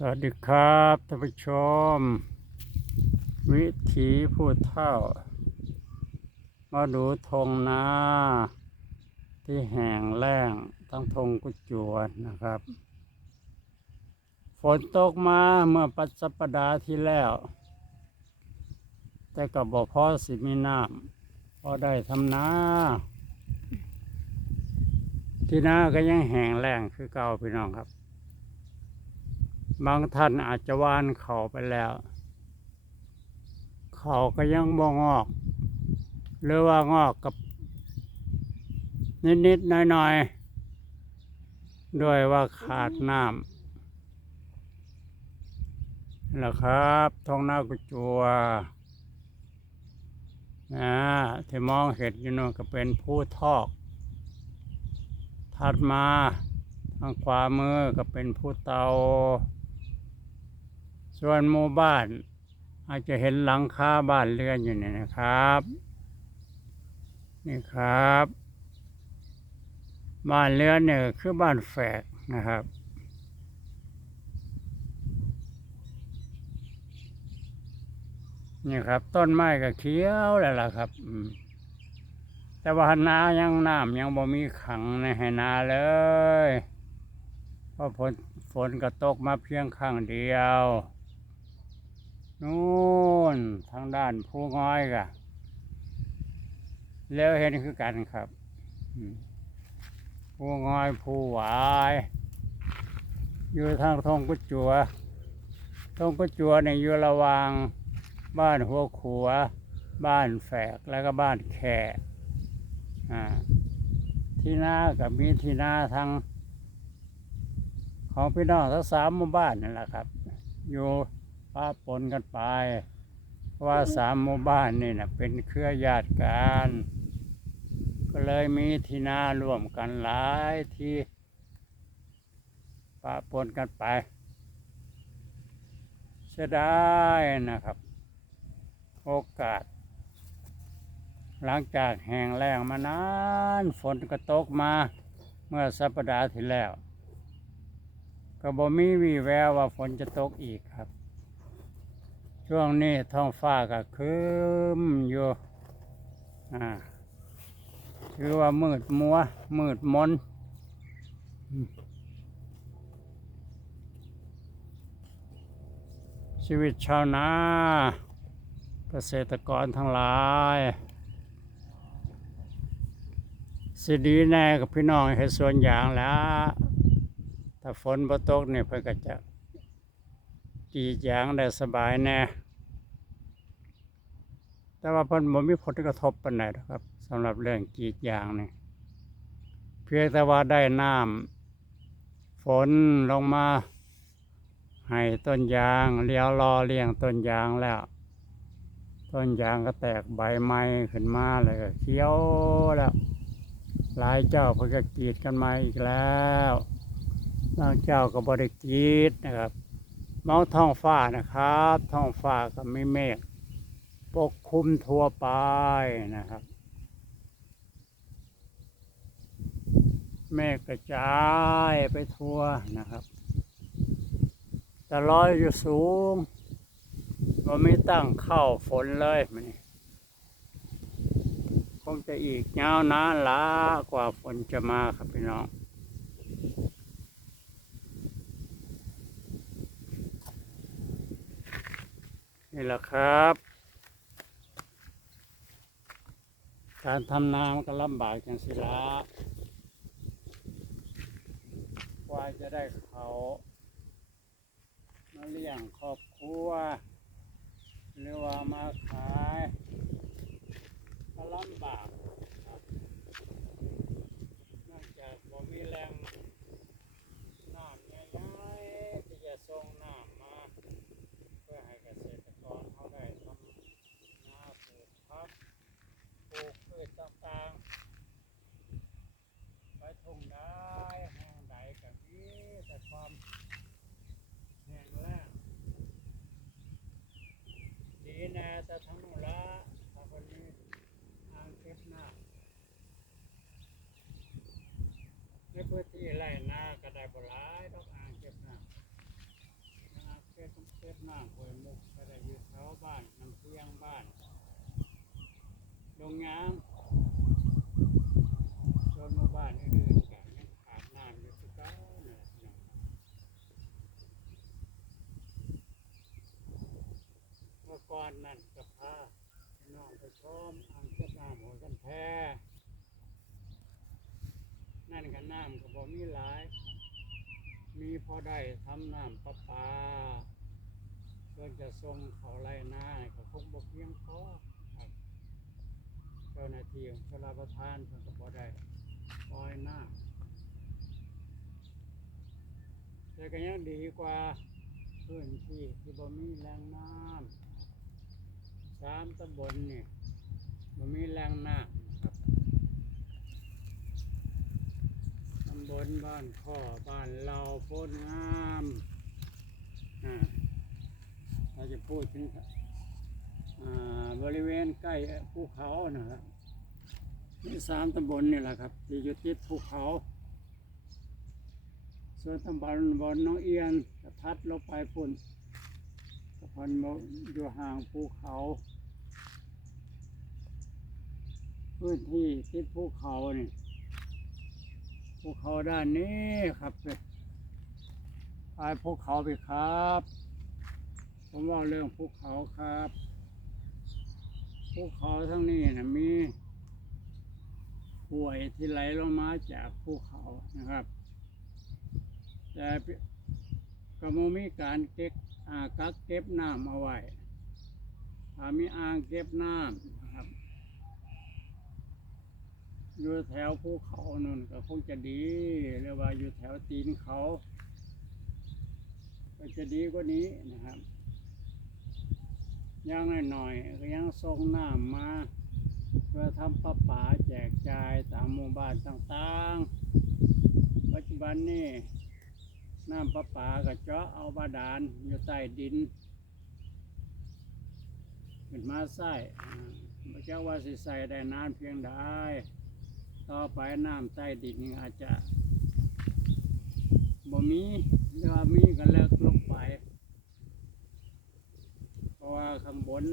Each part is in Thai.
สวัสดีครับท่านผู้ชม วิถีผู้เฒ่า มาดูทงนาที่แห่งแล้งทั้งทงกุจวนนะครับ ฝนตกมาเมื่อปัสปดาห์ที่แล้ว แต่ก็บอกพอสิมีน้ำพอได้ทำนาที่นาก็ยังแห้งแล้งคือเก่าพี่น้องครับ บางท่านอาจจะหวานเขาไปแล้ว เขาก็ยังบ่งอก หรือว่างอกกับ นิดๆหน่อยๆ ด้วยว่าขาดน้ำแล้วครับท้องหน้ากุจัวนะที่มองเห็นอยู่นู่นก็เป็นผู้ทอก ถัดมาทางขวามือก็เป็นผู้เตา ส่วนหมู่บ้าน อาจจะเห็นหลังคาบ้านเรือนอยู่เนี่ยนะครับ นี่ครับ บ้านเรือนเนี่ยคือบ้านแฝกนะครับนี่ครับ ต้นไม้ก็เขียวแล้วล่ะครับแต่ว่านายังน้ำยังบ่มีขังในให้นาเลยเพราะฝนฝนก็ตกมาเพียงข้งเดียว นู่นทางด้านผู้ง้อยกะแล้วเห็นคือกันครับผู้ง้อยผู้หวายอยู่ทางทงกุจัวทงกุจัวเนี่ยอยู่ระหว่างบ้านหัวขัว บ้านแฝกแล้วก็บ้านแค่อ่าที่หน้ากับมีที่หน้าทางของพี่น้องทั้งสามหมู่บ้านนั่นแหละครับ อยู่ ป้าปนกันไป ว่าสามหมู่บ้านนี่นะเป็นเครือญาติกัน ก็เลยมีที่นาร่วมกันหลายที่ป้าปนกันไป เสียดายนะครับ โอกาส หลังจากแห้งแล้งมานาน ฝนก็ตกมาเมื่อสัปดาห์ที่แล้ว ก็บ่มีวีแววว่าฝนจะตกอีกครับ ช่วงนี้ท้องฟ้าก็ครึ้มอยู่อ่าถือว่ามืดมัว มืดมนชีวิตชาวนาเกษตรกรทั้งหลาย สิดีแน่กับพี่น้องเห็ดสวนยางแล้ว ถ้าฝนบ่ตกเนี่ยเพิ่นก็จะ กีดยางได้สบายแน่ แต่ว่าเพิ่นบ่มีผลกระทบปานใดหรอกครับสำหรับเรื่องกีดยางนี่เพียงแต่ว่าได้น้ำฝนลงมา ให้ต้นยางเลี้ยวรอเลี้ยงต้นยางแล้ว ต้นยางก็แตกใบไม้ขึ้นมาเลยก็เขียวแล้วหลายเจ้าเพิ่นก็กรีดกันมาอีกแล้วบางเจ้าก็บริกรีดนะครับ มองท้องฟ้านะครับ ท้องฟ้าก็ไม่เมฆปกคลุมทั่วไปนะครับ เมฆกระจายไปทั่วนะครับแต่ลอยอยู่สูงว่าไม่ตั้งเข้าฝนเลยมันคงจะอีกยาวนานละกว่าฝนจะมาครับพี่น้อง นี่แหละครับ การทำนามันก็ลำบากจังสิละกว่าจะได้เขามาเลี้ยงครอบครัวหรือว่ามาขายก็ลำบากครับเนื่องจากบ่มีแรงน้ำง่ายๆที่จะส่งน้ำมา เพื่อให้เกษตรกรเขาได้ทำนาปลูกพักปลูกพืชต่างๆ ไปทุ่งได้แห้งใดกับนี้แต่ความแห้งแล้งดีแน่แต่ทั้งนู้นละถ้าคนนี้อ่างเก็บน้ งยางส่วนมู่บ้านอื่นๆก็ยังขาดน้ำอยู่คือเก่านั่นแหละพี่น้องเมื่อก่อนนั่นก็พาน้องไปชมอ่างเก็บน้ำหัวกันแท้นั่นก็น้ำก็บ่มีหลาย มีพอได้ทำน้ำประปาเพื่อจะส่งเขาไรนาเนี่ยก็คงบ่เพียงพอครับเจ้าหน้าที่ของชลประทานเพิ่นก็บ่ได้ปล่อยน้ำแต่ก็ยังดีกว่าพื้นที่ที่บ่มีแหล่งน้ำสามตำบลนี่บ่มีแหล่งน้ำครับตำบลบ้านข้อบ้านเราโพนงามอ่าเราจะพูดถึงอ่บริเวณใกล้ภูเขานะครับ มีสามตำบลนี่แหละครับที่อยู่ติดภูเขา ส่วนตำบลบนน้องเอียนกระทัดลงไปพุ่นสะพานอยู่ห่างภูเขา พื้นที่ติดภูเขานี่ภูเขาด้านนี้ครับไปภูเขาไปครับ ผมว่าเรื่องภูเขาครับภูเขาทั้งนี้นะมี ห่วยที่ไหลลงมาจากภูเขานะครับ แต่ก็มมีการเก็บอากักเก็บน้ำเอาไว้ถ้ามีอ่างเก็บน้ำนะครับอยู่แถวภูเขานู่นก็คงจะดีเรียกว่าอยู่แถวตีนเขา ก็จะดีกว่านี้นะครับยังหน่อยๆก็ยังส่งน้ำมา เพื่อทำประปาแจกจ่ายตามหมู่บ้านต่างๆ ปัจจุบันนี้น้ำประปาก็เจาะเอาบาดาลอยู่ใต้ดินขึ้นมาใส่อ่าไม่เจ้าว่าสิใส่ได้นานเพียงใดต่อไปน้ำใต้ดินอาจจะบ่มีหรือว่ามีก็เลิกลงไป เพราะว่าข้างบน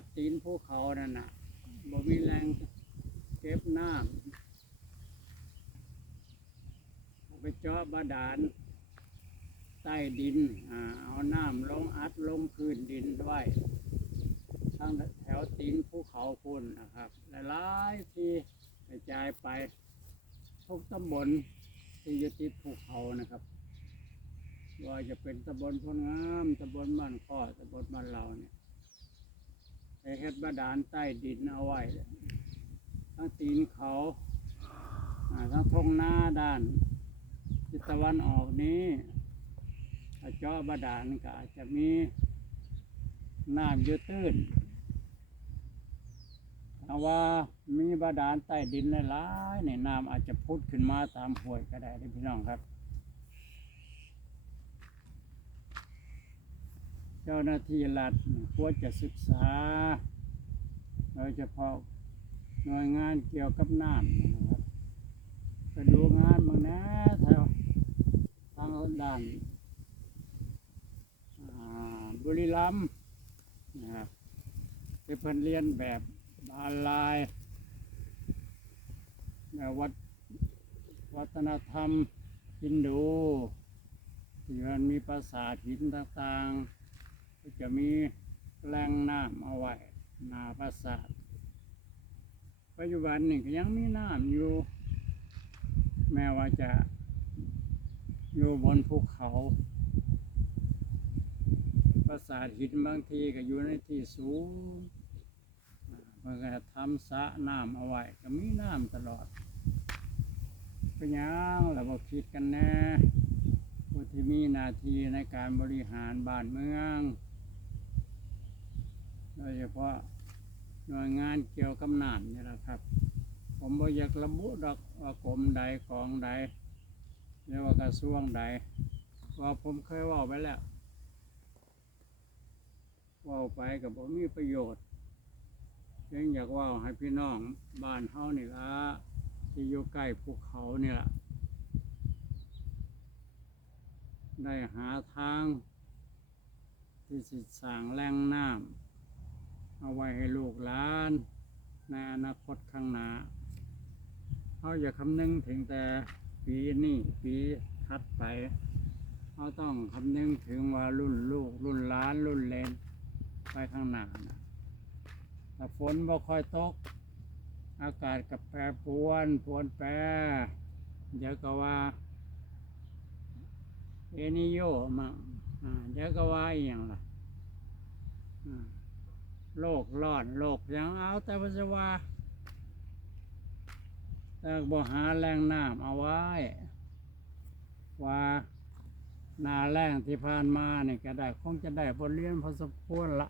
บตีนภูเขานั่นน่ะบ่มีแรงเก็บน้ำไปเจาะบาดาลใต้ดินอเอาน้ำลงอัดลงพื้นดินไว้ทางแถวตีนภูเขาพุ่นนะครับหลายๆที่กระจายไปทุกตำบลที่อยู่ติดภูเขานะครับว่าจะเป็นตำบลพลงามตำบลบ้านข้อตำบลบ้านเราเนี่ย แต่เฮ็ดบาดาลใต้ดินเอาไว้ ทั้งตีนเขาทั้งทงหน้าด้านทิศตะวันออกนี้เจาะบาดาลก็อาจจะมีน้ำยู่ตื้นถ้าว่ามีบาดาลใต้ดินหลายๆเนี่ยน้ำอาจจะพุดขึ้นมาตามห้วยก็ได้เด้อพี่น้องครับ เจ้าหน้าที่รัฐควรจะศึกษา โดยเฉพาะหน่วยงานเกี่ยวกับน้ำนะครับไปดูงานบางนะแถวทางด้านบุรีรัมย์นะครับไปเพิ่นเรียนแบบบาลายแบบวัดวัฒนธรรมฮินดูที่มันมีปราสาทหินต่างๆ จะมีแหล่งน้ำเอาไว้หนาปราสาทปัจจุบันนี่ก็ยังมีน้ำอยู่ แม้ว่าจะอยู่บนภูเขาปราสาทหินบางทีก็อยู่ในที่สูงอ่าเพื่อก็ทำสระน้ำเอาไว้ก็มีน้ำตลอดก็ยังเราบอกคิดกันแน่ผู้ที่มีหน้าที่ในการบริหารบ้านเมือง โดยเฉพาะหน่วยงานเกี่ยวกับน้ำนี่แหละครับ ผมบ่อยากระบุดอกว่ากรมใดกองใดหรือว่ากระทรวงใดเพราะผมเคยว่าไปแล้วว่าไปกับผมมีประโยชน์เพียงอยากว่าให้พี่น้องบ้านเฮานี่ละที่อยู่ใกล้ภูเขานี่ละได้หาทางที่สิสร้างแหล่งน้ำ เอาไว้ให้ลูกหลานในอนาคตข้างหน้าเขาอย่าคำนึงถึงแต่ปีนี้ปีถัดไปเขาต้องคำนึงถึงว่ารุ่นลูก รุ่นหลานรุ่นเลนไปข้างหน้านะถ้าฝนบ่ค่อยตก อากาศกับแปรปวนปวนแปรเดี๋ยวก็ว่าเอนิโยมาเดี๋ยวก็ว่าอย่างล่ะอ่า โลกร้อนโลกยังเอาแต่ปัสสาวะแต่บ่หาแรงน้ำเอาไว้ ว่านาแรงที่ผ่านมาเนี่ยก็ได้คงจะได้บทเรียนพอสมควรละ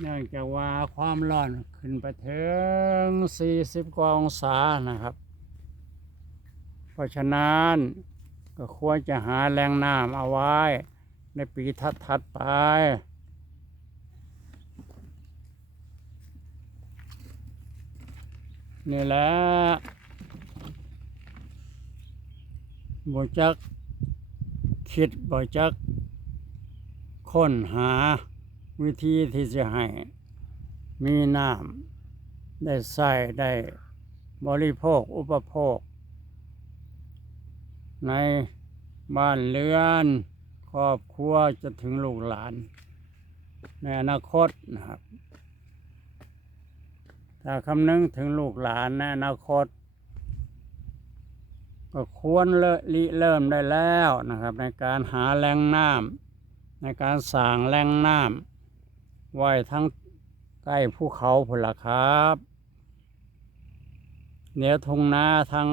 เนื่องจากว่าความร้อนขึ้นไปถึง 40 กว่าองศานะครับ เพราะฉะนั้นก็ควรจะหาแรงน้ำเอาไว้ ในปีถัดๆไป นี่แหละบ่จักคิดบ่จักค้นหาวิธีที่จะให้มีน้ำได้ใส่ได้บริโภคอุปโภค ในบ้านเรือนครอบครัวจะถึงลูกหลาน ในอนาคตนะครับ ถ้าคำนึงถึงลูกหลานในอนาคต ก็ควรเริ่มริเริ่มได้แล้วนะครับ ในการหาแหล่งน้ำในการสร้างแหล่งน้ำไว้ทั้งใกล้ภูเขาพนละครับเดี๋ยวทุ่งนาทาง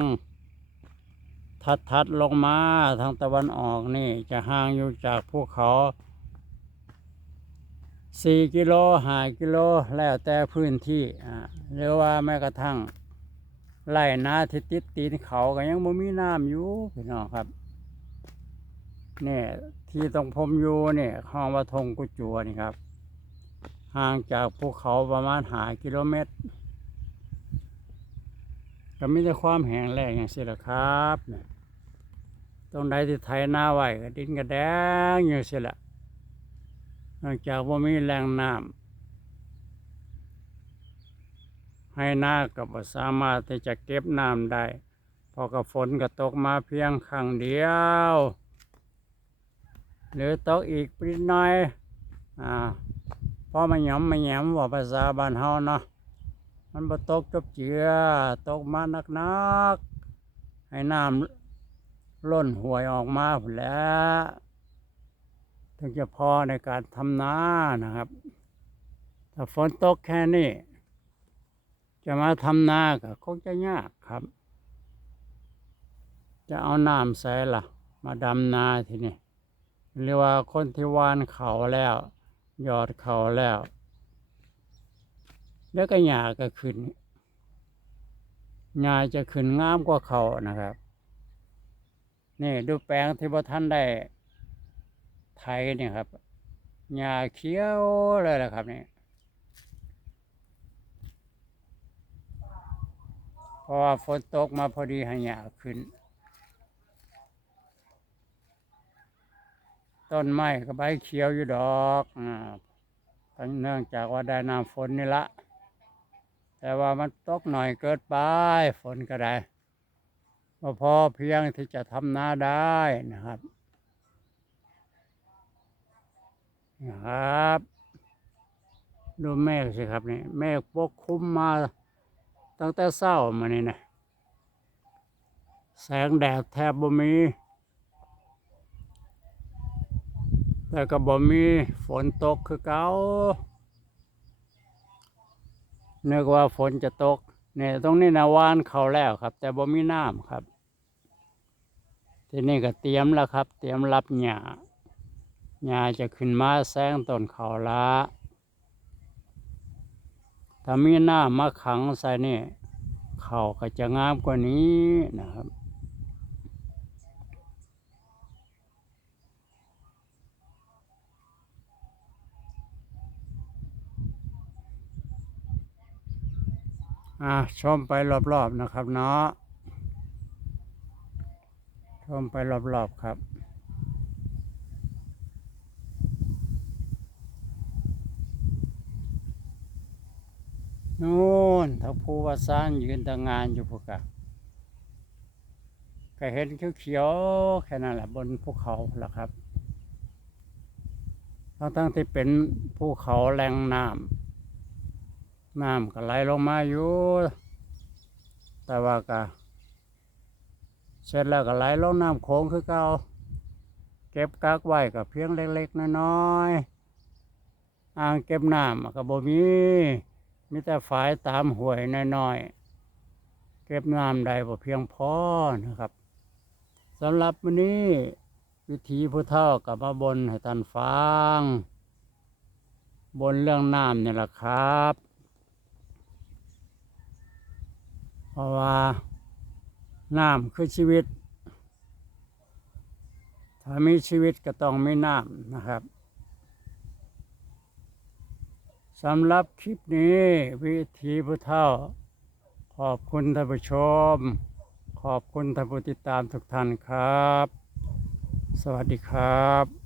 ทัดทัดๆลงมาทางตะวันออกนี่จะห่างอยู่จากภูเขา สี่กิโลห้ากิโลแล้วแต่พื้นที่อ่าหรือว่าแม้กระทั่งไล่นาที่ติดตีนเขาก็ยังบ่มีน้ำอยู่พี่น้องครับเนี่ยที่ตรงพมอยู่เนี่ยห้องวัดทงกุจัวนี่ครับ ห่างจากภูเขาประมาณหากิโลเมตรก็มีแต่ความแห้งแล้งอย่างสิละครับ ตรงใดที่ไถนาไว้ก็ดินก็แดงอย่างสิละ นองจากว่ามีแรงน้ำให้นากับสามารถที่จะเก็บน้ำได้พอกับฝนก็ตกมาเพียงครั้งเดียว หรือตกอีกนิดหน่อยอ่าพอมาหย่อมมาแหยมว่าภาษาบ้านเฮาเนาะมันบ่ตกจบเจือตกมานักๆให้น้ำล้นห่วยออกมาแล้ว ถึงจะพอในการทำนานะครับ ถ้าฝนตกแค่นี้ จะมาทำนาก็คงจะยากครับ จะเอาน้ำใส่ละมาดำนาทีนี้หรือว่าคนที่วานเขาแล้ว ยอดเขาแล้ว แล้วก็หญ้าก็ขึ้นหญ้าจะขึ้นงามกว่าเขานะครับ นี่ดูแปลงที่พ่ท่านได้ ไถเนี่ยครับหญ้าเขียวเลยแหละครับนี่เพราะว่าฝนตกมาพอดีให้หญ้าขึ้น ต้นไม้ก็ใบเขียวอยู่ดอกอ่าทั้งเนื่องจากว่าได้น้ำฝนนี่ละ แต่ว่ามันตกหน่อยเกินไปฝนก็ได้พอเพียงที่จะทำนาได้นะครับ นะครับ ดูเมฆสิครับนี่เมฆปกคลุมมาตั้งแต่เช้ามานี่นะแสงแดดแทบบ่มี แต่ก็บ่มีฝนตกคือเก่านึกว่าฝนจะตกเนี่ยตรงนี้นะวานเขาแล้วครับ แต่บ่มีน้ำครับ ทีนี้ก็เตรียมแล้วครับ เตรียมรับหญ้า หญ้าจะขึ้นมาแซงต้นเขาละถ้ามีหน้ำมาขังใส่นี่เขาก็จะงามกว่านี้นะครับอะชมไปรอบๆนะครับเนาะชมไปรอบๆครับ นู่น ถ้าผู้ว่าสร้างยืนตางงานอยู่พวกกะก็เห็นเขียวๆแค่นั้นแหละบนภูเขาล่ะครับทั้งทั้งที่เป็นภูเขาแหล่งน้ำน้ำก็ไหลลงมาอยู่ แต่ว่าก็เสร็จแล้วก็ไหลลงน้ำโขงคือเก่าเก็บกักไว้กับเพียงเล็ก ๆ น้อยๆอ่างเก็บน้ำก็บ่มี มีแต่ฝายตามหวยน้อยๆ เก็บน้ำได้บ่เพียงพอนะครับสำหรับวันนี้วิธีผู้เฒ่ากับมาบนให้ท่านฟัง บนเรื่องน้ำนี่แหละครับ เพราะว่าน้ำคือชีวิต ถ้ามีชีวิตก็ต้องมีน้ำนะครับ สำหรับคลิปนี้วิธีผู้เฒ่า ขอบคุณท่านผู้ชม ขอบคุณท่านผู้ติดตามทุกท่านครับ สวัสดีครับ